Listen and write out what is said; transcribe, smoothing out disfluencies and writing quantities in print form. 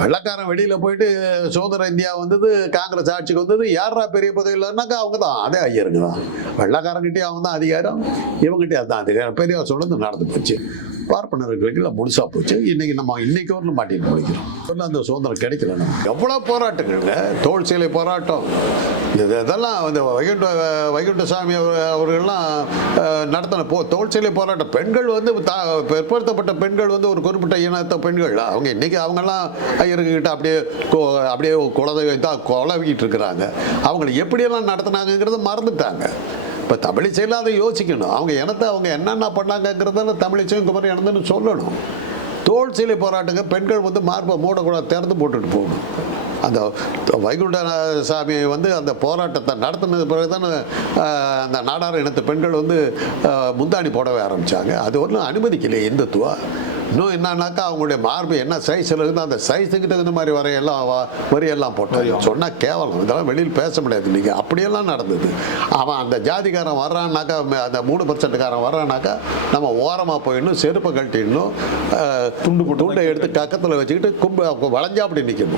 வெள்ளக்காரன் வெளியில் போயிட்டு சுதந்திர இந்தியா வந்தது, காங்கிரஸ் ஆட்சிக்கு வந்தது, யாரா பெரிய பதவியில்னாக்கா அவங்க தான், அதே ஐயருக்கு தான். வெள்ளக்காரங்கிட்டே அவங்க தான் அதிகாரம், இவங்ககிட்டே அதுதான் அதிகாரம். பெரியவர் சொல்லுறது நடந்து போச்சு. பார்ப்பனர்களுக்கு முழுசா போச்சு. இன்னைக்கு நம்ம இன்னைக்கு ஒரு மாட்டிட்டு முடிக்கிறோம். அந்த சுதந்திரம் கிடைக்கல. நம்ம எவ்வளவு போராட்டங்கள்ல, தோல் சேலை போராட்டம், இதெல்லாம் வந்து வைகுண்டசாமி அவர்கள்லாம் நடத்தின தோல் சேலை போராட்டம். பெண்கள் வந்து பிற்படுத்தப்பட்ட பெண்கள் வந்து ஒரு குறிப்பிட்ட இனத்த பெண்கள், அவங்க இன்னைக்கு அவங்கெல்லாம் ஐயர்கிட்ட அப்படியே குலதெய்வம் தான் குழவிக்கிட்டு இருக்கிறாங்க. அவங்களை எப்படியெல்லாம் நடத்தினாங்கிறத மறந்துட்டாங்க. இப்போ தமிழிசையில் அதை யோசிக்கணும். அவங்க இனத்தை அவங்க என்னென்ன பண்ணாங்கிறத தமிழிசையும் குமரி இனம்னு சொல்லணும். தோல் சீலை போராட்டங்க பெண்கள் வந்து மார்பை மூடக்கூடாது, திறந்து போட்டுட்டு போகணும். அந்த வைகுண்ட சாமியை வந்து அந்த போராட்டத்தை நடத்தினது பிறகு தான் அந்த நாடார் இனத்து பெண்கள் வந்து முந்தாணி போடவே ஆரம்பித்தாங்க. அது ஒன்றும் அனுமதிக்கலையே இந்துத்துவா. இன்னும் என்னன்னாக்கா அவங்களுடைய மார்பு என்ன சைஸில் இருக்குது அந்த சைஸுக்கு தகுந்த மாதிரி வரியெல்லாம் போட்டாங்க. சொன்னால் கேவலம், இதெல்லாம் வெளியில் பேச முடியாது. நீங்கள் அப்படியெல்லாம் நடந்தது. அவன் அந்த ஜாதிக்காரன் வர்றான்னாக்கா, அந்த 3% வர்றான்னாக்கா நம்ம ஓரமாக போயிடணும், செருப்பை கழட்டிடணும், துண்டை எடுத்து கக்கத்தில் வச்சுக்கிட்டு வளைஞ்சா அப்படி நிற்கணும்.